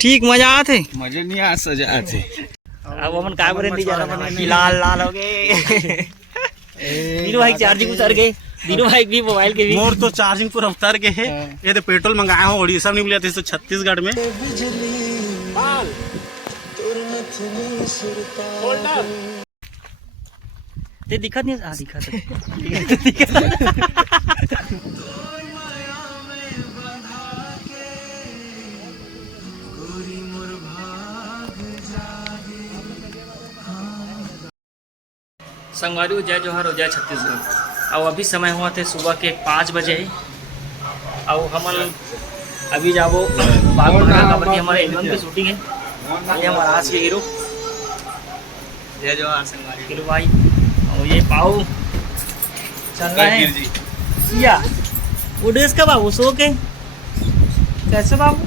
ठीक मजा आते मजे नहीं आ सजा आते। अब अपन काय बरे नहीं जा रहा कि लाल लाल हो गए। दीनू भाई चार्जिंग उतर गए। दीनू भाई भी मोबाइल के भी मोर तो चार्जिंग पूरा उतर गए है। ये तो पेट्रोल मंगाया हो उड़ीसा में मिला था छत्तीसगढ़ में। ते दिखत नहीं हाँ दिखत संगवारी जय जोहार जय छत्तीसगढ़। और अभी समय हुआ थे सुबह के 5 बजे। और हम अभी जाबो बागबान हमारे एल्बम की शूटिंग है। ये हमारा आज के हीरो जय जोहार संगवारी हीरो भाई। और ये पाऊ चल रहा है सिया उड़ेस का बाबू सो के कैसे बाबू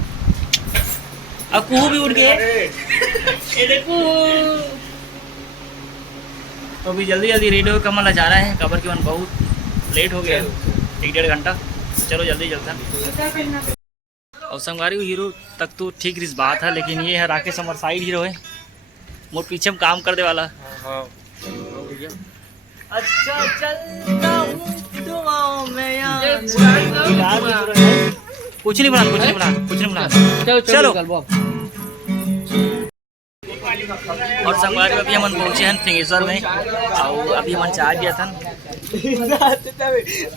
अब कुहू भी उड़ गए। ये देखो तो अभी जल्दी जल्दी रेडियो कमला जा रहा है खबर के मन बहुत लेट हो गया 1-1.5 घंटा। चलो जल्दी चलता। और संगवारी हीरो तक तो ठीक रिस बात है लेकिन ये है राकेश हमारे साइड हीरो है मोट पीछे में काम कर दे वाला। अच्छा चलता हूँ दुआओं में यार कुछ नहीं बना चलो। और संगवारी अभी हम पहुंचे हैं फिंगेश्वर में। और अभी हम चाय दिया था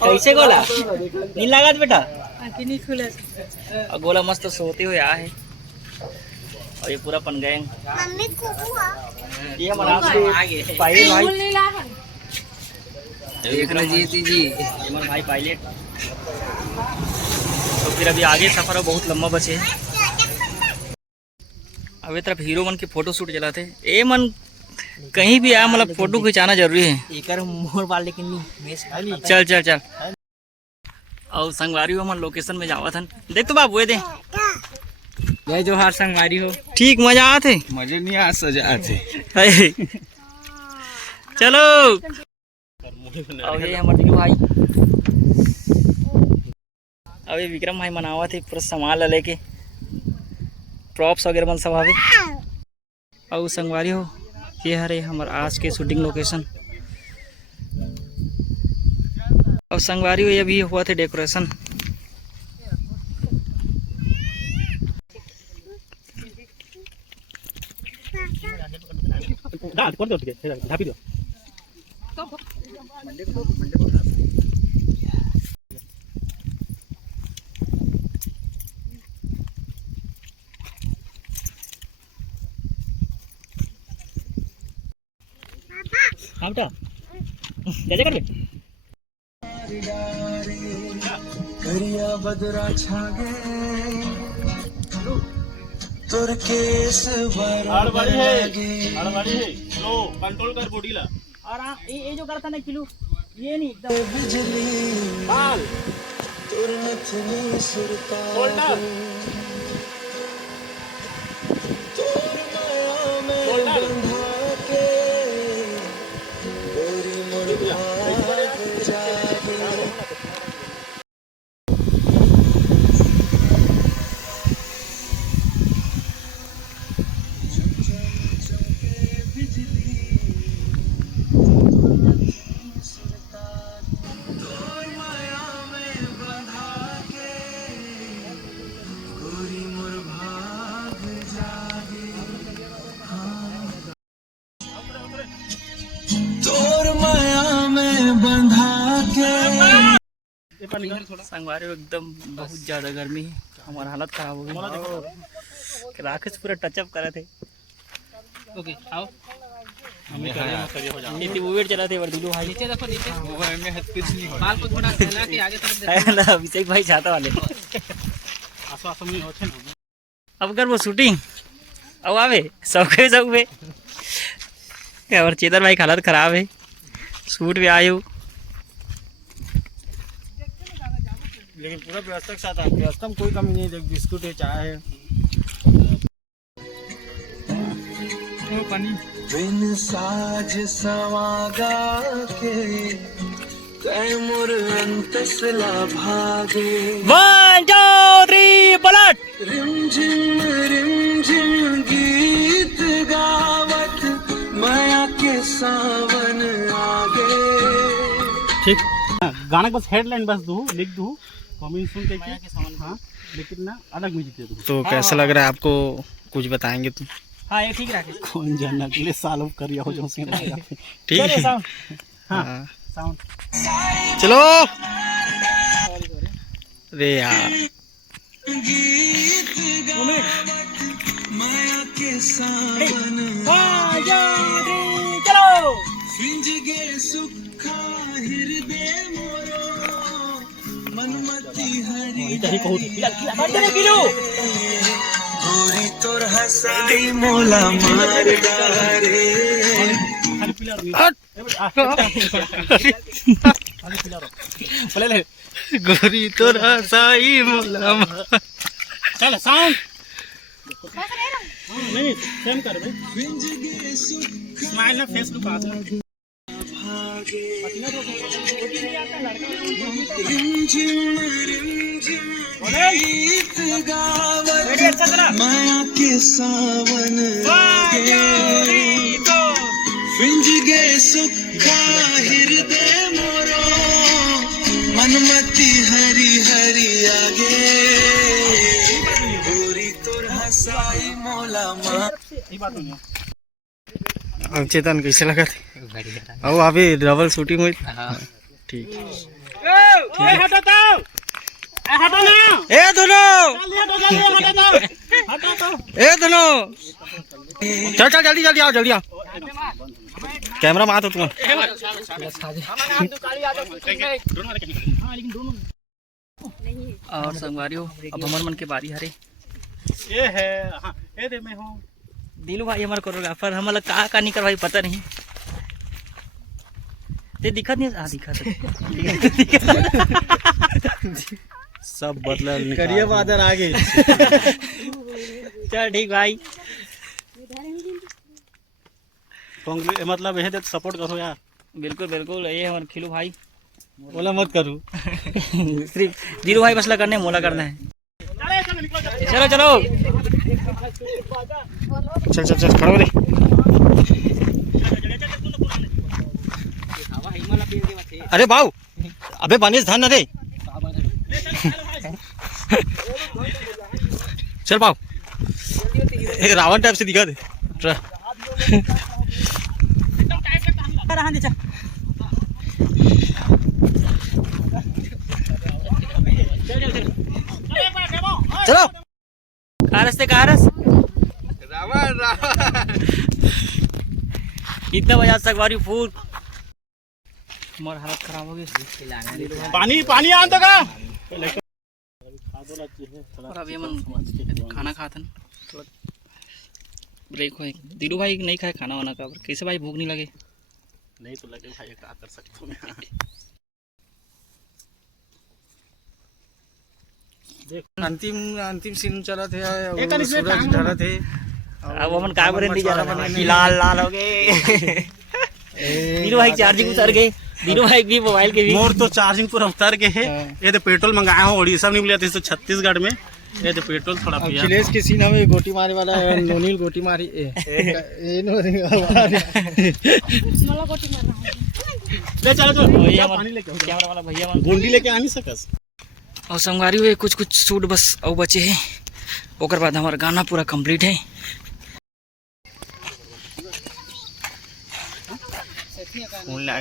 कैसे गोला नहीं लगा बेटा और गोला मस्त सोते हुए आए। और ये पूरा पन गए ये हमारा भाई पायलट। तो फिर अभी आगे सफर बहुत लंबा बचे है। अब तरफ हीरो मन के फोटो शूट चलाते ए मन कहीं भी आया मतलब फोटो खिंचाना जरूरी है। मोर बाल लेकिन चल चल चल। और संगवारी मन लोकेशन में जावा था देख तो बाबू दे जय जोहार संगवारी हो ठीक मजा आते मजे नहीं आ सजा आते। चलो और ये हमारे दिलू भाई। अब ये विक्रम भाई मनावा थे पूरा सामान लेके प्रॉप्स वगैरह बन सब आवे। और संगवारी हो ये हरे हमारे आज के शूटिंग लोकेशन। और संगवारी हो ये भी हुआ थे डेकोरेशन। कैसे कर करिया बदरा छागे तुर केस हड़बड़ी है लो कंट्रोल कर बॉडी ला। और ये जो करता ना किलो ये नहीं एकदम बिजली बाल तुर नथनी सुरता शोल्डर तोर माया में बंधा के गोरी मोर भाग जागे। संगवारी एकदम बहुत ज्यादा गर्मी है हमारा हालत खराब हो गई। राकेश पूरा टचअप करे थे। ओके आओ मूवमेंट चला थे दिलू भाई नीचे देखो नीचे में कुछ नहीं हो बाल को थोड़ा फैला के आगे तरफ ना अभिषेक भाई छाता वाले आसपास में होते ना। अब कर वो शूटिंग अब आवे सबके सब में और चेतन भाई की हालत खराब है शूट भी आए हो लेकिन पूरा व्यवस्था के साथ है। व्यवस्था में कोई कमी नहीं। देख बिस्कुट है चाय है बिन साज समागा के कैमुर अंतसला भागे 1 2 3 पलट रिम झिम ठीक गाना बस हेडलाइन बस दू लिख दू कमेंट सुन के हाँ लेकिन ना अलग म्यूजिक दे दू। तो कैसा लग रहा है आपको, कुछ बताएंगे तुम? हाँ ये ठीक रखे। कौन जानना के लिए सालों करिया हो जो से ठीक है हाँ साउंड चलो। अरे यार माया के सावन चलो फिंज गे सुखा हृदय मोरो मनमति हरि गोरी तोर हसाई मोला मार डारे गोरी तोरा साई मोला चल साउंड नहीं सेम कर भाई फिंज गे सुखा स्माइल ना फेस को पास में भागे रिमझिम रिमझिम गीत गावत माया के सावन फिंज गे सुखा हृदय मोरो मनमति हरि हरि आगे गोरी तोर हसाई मोला मा ये बात नहीं अब चेतन कैसे लगा थे? अब अभी डबल शूटिंग हुई। ठीक हटो तो हटो ना ए दोनों हटो तो ए दोनों चल चल जल्दी जल्दी आओ जल्दी आओ। कैमरा में आ तो तुम। और संगवारियों अब हमर मन के बारी हरे। ये है हाँ ये दे मैं हूँ दिलू भाई हमारे कोरियोग्राफर हमला का नहीं करवाई पता नहीं ते दिखत नहीं। हाँ दिखत सब बदला करिए बादर आगे चल ठीक भाई मतलब यह सपोर्ट करो यार। बिल्कुल बिल्कुल ये हमारे खिलू भाई बोला मत करूँ सिर्फ दिलू भाई बसला करने मोला करना है। चलो चलो चल चल चल खड़ा हो रे। अरे भाऊ अबे बानिस धान ना रे। चल भाऊ रावण टाइप से दिखा दे। चलो कारस से कारस रावण रावण कितना बजा सकवारी फूल हमार हालत खराब हो गई। पानी पानी आ तो का और अभी हम खाना खाते हैं थोड़ा ब्रेक हो। दिलू भाई नहीं खाए खाना वाना का कैसे भाई भूख नहीं लगे? नहीं तो लगे भाई क्या कर सकता हूँ। अंतिम अंतिम सीन चला थे एक अनिस में सूरज टांग ढला थे। अब हमन का बरे नहीं जा रहा कि लाल लाल हो गए। दिलू भाई चार्जिंग उतर गए। दिलू भाई भी मोबाइल के भी मोर तो चार्जिंग पूरा उतर गए है। ये तो पेट्रोल मंगाया हूँ उड़ीसा में मिला था तो छत्तीसगढ़ में। ये तो पेट्रोल थोड़ा पिया अखिलेश के सीन हमें गोटी मारे वाला है। नोनील गोटी मारी ले चलो तो भैया पानी लेके आओ। कैमरा वाला भैया मन गुंडी लेके आ नहीं सकस। और संगवारी हुए कुछ कुछ शूट बस और बचे हैं ओकर बाद हमारा गाना पूरा कंप्लीट है।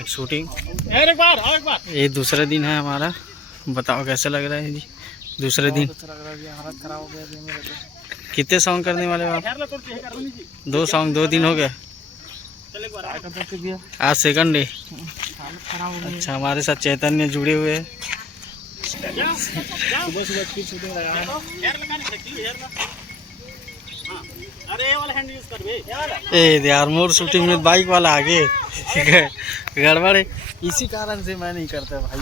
शूटिंग एक बार और एक बार ये दूसरा दिन है हमारा। बताओ कैसा लग रहा है जी दूसरे दिन? हालत खराब हो गया मेरे तो। कितने सॉन्ग करने वाले हो आप? खैर ला तो कर लो जी 2 सॉन्ग 2 दिन हो गए। चल एक बार आ कर दिया आज सेकंड डे। हालत खराब हो गई। अच्छा हमारे साथ चैतन्य जुड़े हुए हैं। सुबह सुबह की शूटिंग लगा है। हेयर लगा नहीं सकती हेयर ना। हां अरे ये वाला हैंड यूज कर बे ये वाला। ए यार मोर शूटिंग में बाइक वाला आगे गड़बड़ है। इसी कारण से मैं नहीं करता भाई।